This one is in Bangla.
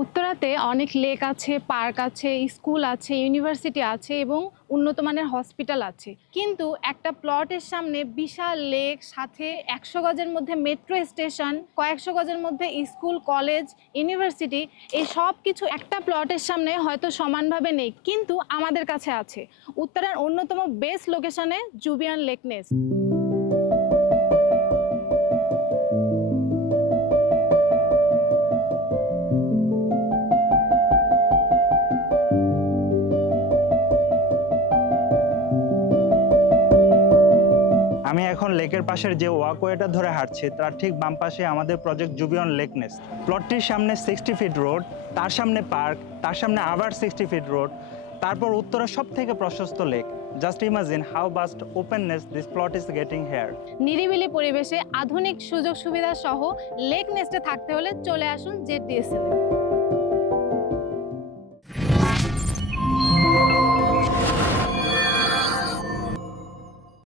উত্তরাতে অনেক লেক আছে পার্ক আছে স্কুল আছে ইউনিভার্সিটি আছে এবং উন্নত মানের হসপিটাল আছে। কিন্তু একটা প্লটের সামনে বিশাল লেক সাথে একশো গজের মধ্যে মেট্রো স্টেশন কয়েকশো গজের মধ্যে স্কুল কলেজ ইউনিভার্সিটি এই সব কিছু একটা প্লটের সামনে হয়তো সমানভাবে নেই, কিন্তু আমাদের কাছে আছে। উত্তরার অন্যতম বেস্ট লোকেশনে জুবিয়ান লেকনেস আমি এখন লেকের পাশের যে ওয়াকওয়েটা ধরে হাঁটছি, তার ঠিক বাম পাশে আমাদের প্রজেক্ট জুবিয়ন লেক নেস্ট প্লটটির সামনে সিক্সটি ফিট রোড তার সামনে পার্ক তার সামনে আবার সিক্সটি ফিট রোড তারপর উত্তরের সব থেকে প্রশস্ত lake just imagine how vast openness this plot is getting here নিরিবিলি পরিবেশে আধুনিক সুযোগ সুবিধা সহ লেক নেস্টে থাকতে হলে চলে আসুন জেড ডিএসএল